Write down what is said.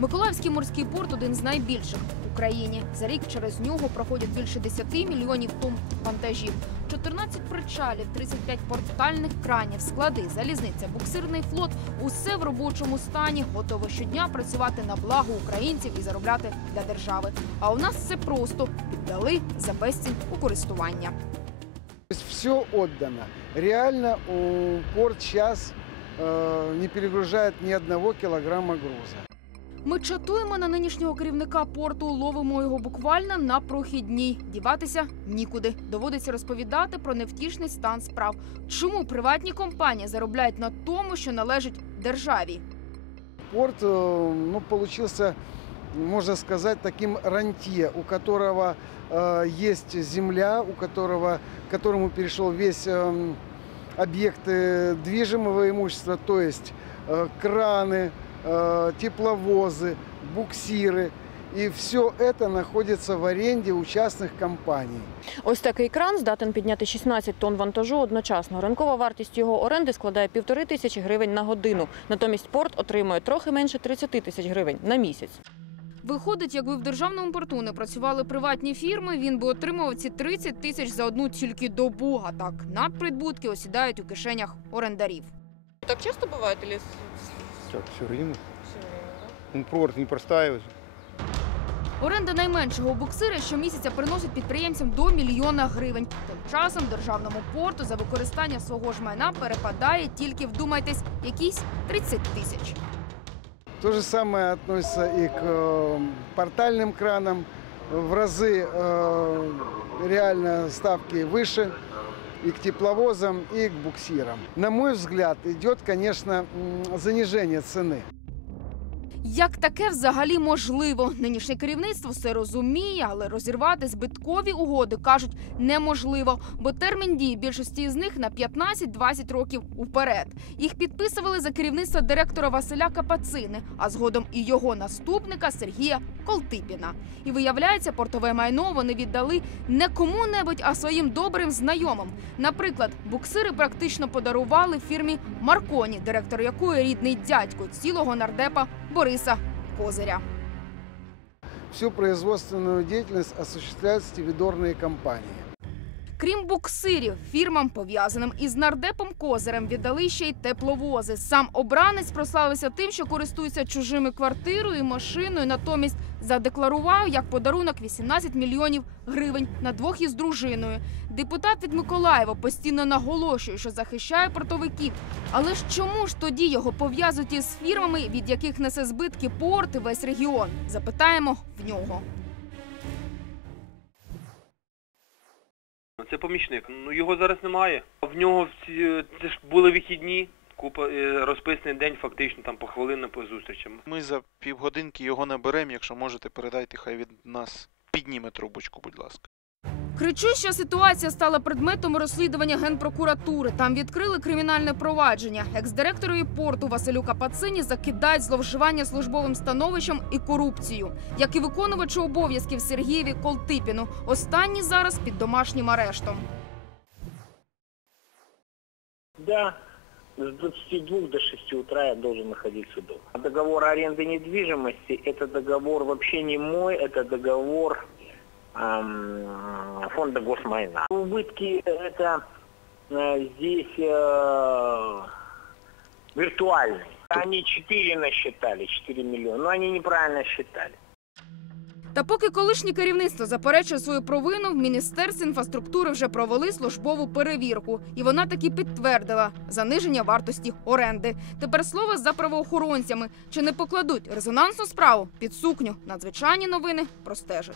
Миколаївський морський порт один з найбільших в Україні. За рік через нього проходять більше 10 мільйонів тонн вантажів. 14 причалів, 35 портальних кранів, склади, залізниця, буксирний флот усе в робочому стані, готово щодня працювати на благо українців і заробляти для держави. А у нас все просто віддали за безцінь у користування. Все отдано. Реально у порт сейчас э, не перегружает ни одного килограмма груза. Ми чатуємо на нинішнього керівника порту, ловимо його буквально на прохідній. Діватися нікуди. Доводиться розповідати про невтішний стан справ. Чому приватні компанії заробляють на тому, що належить державі? Порт э, ну, получился, можно сказать, таким рантье, у которого э, есть земля, у которого, к которому перешел весь э, объект э, движимого имущества, то есть э, краны, э, тепловозы, буксиры. И все это находится в аренде у частных компаний. Ось такий кран здатен підняти 16 тонн вантажу одночасно. Ринкова вартість його оренди складає півтори тисячі гривень на годину. Натомість порт отримує трохи менше 30 тисяч гривень на місяць. Виходить, якби в державному порту не працювали приватні фірми, він би отримував ці 30 тисяч за одну тільки добу. А так надприбутки осідають у кишенях орендарів. Так часто буває? Так, все время. Он порт не простаивается. Оренда найменшого буксира щомісяця приносить підприємцям до мільйона гривень. Тим часом державному порту за використання свого ж майна перепадає тільки, вдумайтесь, якісь 30 тисяч. То же самое относится и к э, портальным кранам. В разы э, реально ставки выше и к тепловозам, и к буксирам. На мой взгляд, идет, конечно, занижение цены. Як таке взагалі можливо? Нинішнє керівництво все розуміє, але розірвати збиткові угоди кажуть неможливо, бо термін дії більшості з них на 15-20 років уперед. Їх підписували за керівництва директора Василя Капацини, а згодом і його наступника Сергія Колтипіна. І виявляється, портове майно вони віддали не кому-небудь, а своїм добрим знайомим. Наприклад, буксири практично подарували фірмі Марконі, директор якої рідний дядько цілого нардепа Бориса Козиря. Всю производственную деятельность осуществляют стивидорные компании. Крім буксирів, фірмам, пов'язаним із нардепом Козирем, віддали ще й тепловози. Сам обранець прославився тим, що користується чужими квартирою і машиною. Натомість задекларував як подарунок 18 мільйонів гривень на двох із дружиною. Депутат від Миколаєва постійно наголошує, що захищає портовиків. Але ж чому ж тоді його пов'язують із фірмами, від яких несе збитки порт і весь регіон? Запитаємо в нього. Це помічник. Ну його зараз немає. В нього всі- це ж були вихідні, купа е, розписаний день, фактично там по хвилинам по зустрічам. Ми за півгодинки його наберемо, якщо можете, передайте, хай від нас підніме трубочку, будь ласка. Кричуща ситуація стала предметом розслідування генпрокуратури. Там відкрили кримінальне провадження. Екс-директорові порту Василю Капацині закидають зловживання службовим становищем і корупцію, як і виконувачу обов'язків Сергієві Колтипіну. Останній зараз під домашнім арештом. Да, с 22 до 6 утра я должен находиться дома. Договор аренды недвижимости – это договор вообще не мой, это договор эм, фонда Госмайна. Убытки это э, здесь э, виртуальные. Они 4 насчитали, 4 миллиона, но они неправильно считали. Та поки колишнє керівництво заперечує свою провину, в міністерстві інфраструктури вже провели службову перевірку, і вона таки підтвердила заниження вартості оренди. Тепер слово за правоохоронцями. Чи не покладуть резонансну справу під сукню? Надзвичайні новини простежать.